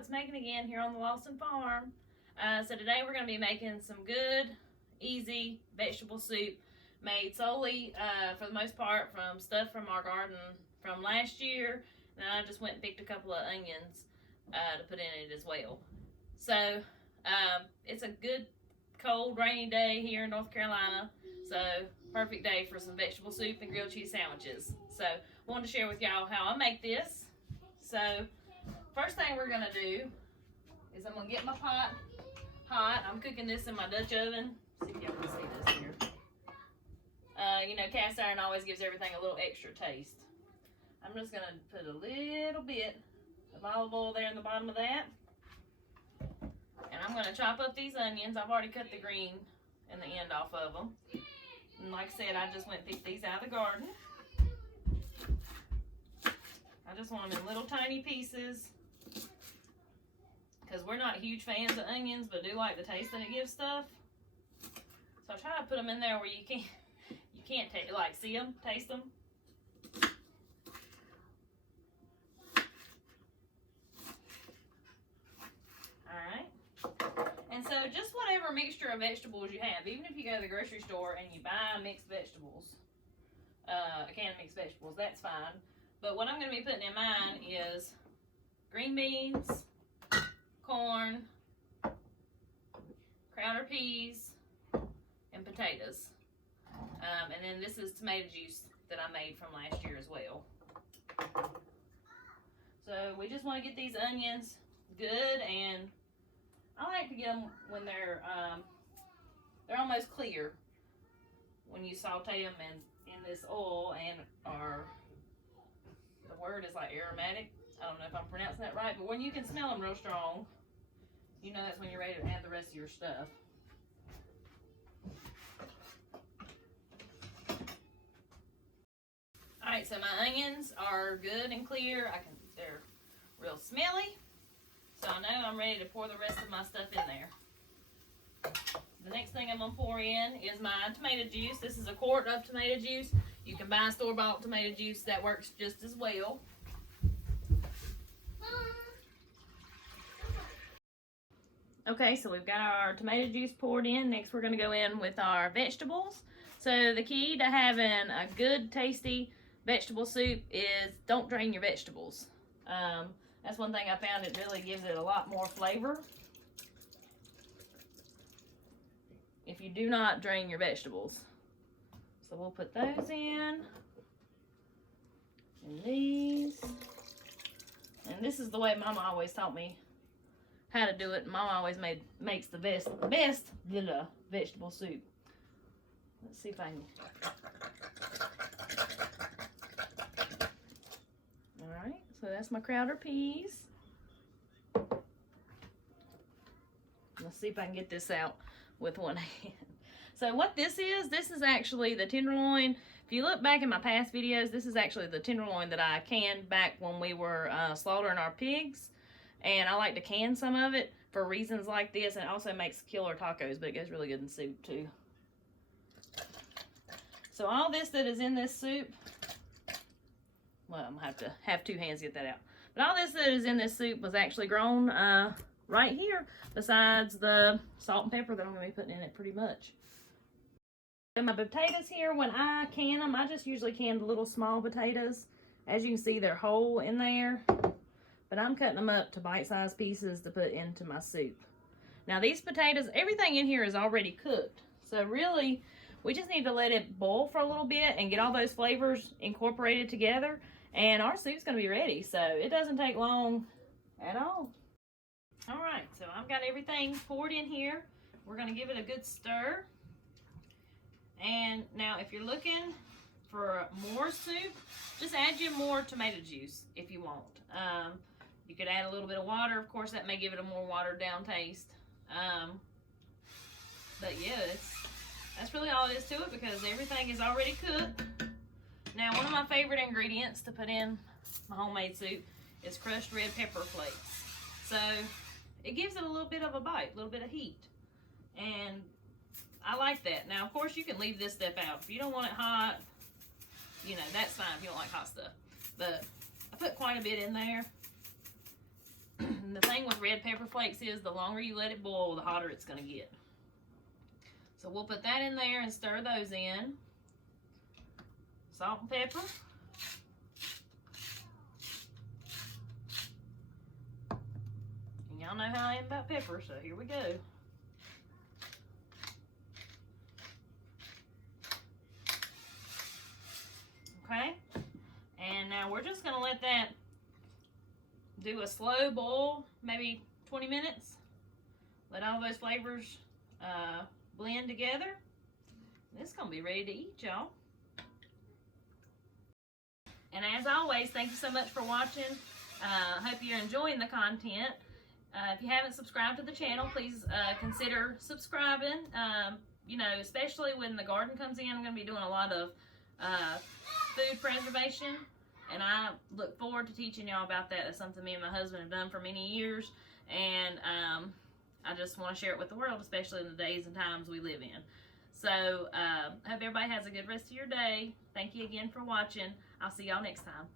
it's Megan again here on the Lawson Farm. So today we're going to be making some good, easy vegetable soup made solely, for the most part, from stuff from our garden from last year. And I just went and picked a couple of onions to put in it as well. So it's a good, cold, rainy day here in North Carolina. So perfect day for some vegetable soup and grilled cheese sandwiches. So I wanted to share with y'all how I make this. So first thing we're going to do is I'm going to get my pot hot. I'm cooking this in my Dutch oven. See if y'all can see this here. You know, cast iron always gives everything a little extra taste. I'm just going to put a little bit of olive oil there in the bottom of that. And I'm going to chop up these onions. I've already cut the green and the end off of them. And like I said, I just went and picked these out of the garden. I just want them in little tiny pieces because we're not huge fans of onions, but do like the taste that it gives stuff. So I try to put them in there where you can't like see them, taste them. And so just whatever mixture of vegetables you have, even if you go to the grocery store and you buy mixed vegetables, a can of mixed vegetables, that's fine. But what I'm going to be putting in mine is green beans, corn, crowder peas, and potatoes. And then this is tomato juice that I made from last year as well. So we just want to get these onions good, and I like to get them when they're almost clear when you saute them in this oil, and the word is like aromatic. I don't know if I'm pronouncing that right, but when you can smell them real strong, you know that's when you're ready to add the rest of your stuff. Alright, so my onions are good and clear. They're real smelly. So I know I'm ready to pour the rest of my stuff in there. The next thing I'm going to pour in is my tomato juice. This is a quart of tomato juice. You can buy store-bought tomato juice. That works just as well. Okay, so we've got our tomato juice poured in. Next we're going to go in with our vegetables. So the key to having a good, tasty vegetable soup is don't drain your vegetables. That's one thing I found, it really gives it a lot more flavor if you do not drain your vegetables. So we'll put those in, and these. And this is the way Mama always taught me how to do it. Mama always makes the best vegetable soup. Let's see if I can. Alright, so that's my crowder peas. Let's see if I can get this out with one hand. So what this is actually the tenderloin. If you look back in my past videos, this is actually the tenderloin that I canned back when we were slaughtering our pigs. And I like to can some of it for reasons like this, and it also makes killer tacos, but it goes really good in soup too. So all this that is in this soup, well, I'm going to have two hands to get that out. But all this that is in this soup was actually grown right here, besides the salt and pepper that I'm going to be putting in it pretty much. And my potatoes here, when I can them, I just usually can the little small potatoes. As you can see, they're whole in there. But I'm cutting them up to bite-sized pieces to put into my soup. Now these potatoes, everything in here is already cooked. So really, we just need to let it boil for a little bit and get all those flavors incorporated together. And our soup's going to be ready. So it doesn't take long at all. Alright, so I've got everything poured in here. We're going to give it a good stir. And now if you're looking for more soup, just add you more tomato juice if you want. You could add a little bit of water. Of course, that may give it a more watered down taste. But yeah, that's really all it is to it because everything is already cooked. Now, one of my favorite ingredients to put in my homemade soup is crushed red pepper flakes. So it gives it a little bit of a bite, a little bit of heat. And I like that. Now, of course, you can leave this stuff out. If you don't want it hot, you know, that's fine if you don't like hot stuff. But I put quite a bit in there. And The thing with red pepper flakes is the longer you let it boil, the hotter it's going to get. So we'll put that in there and stir those in. Salt and pepper. And y'all know how I am about pepper, so here we go. Okay, and now we're just going to let that do a slow boil, maybe 20 minutes. Let all those flavors blend together. It's going to be ready to eat, y'all. And as always, thank you so much for watching. Hope you're enjoying the content. If you haven't subscribed to the channel, please consider subscribing. You know, especially when the garden comes in, I'm going to be doing a lot of food preservation, and I look forward to teaching y'all about that. It's something me and my husband have done for many years, and I just want to share it with the world, especially in the days and times we live in. So, I hope everybody has a good rest of your day. Thank you again for watching. I'll see y'all next time.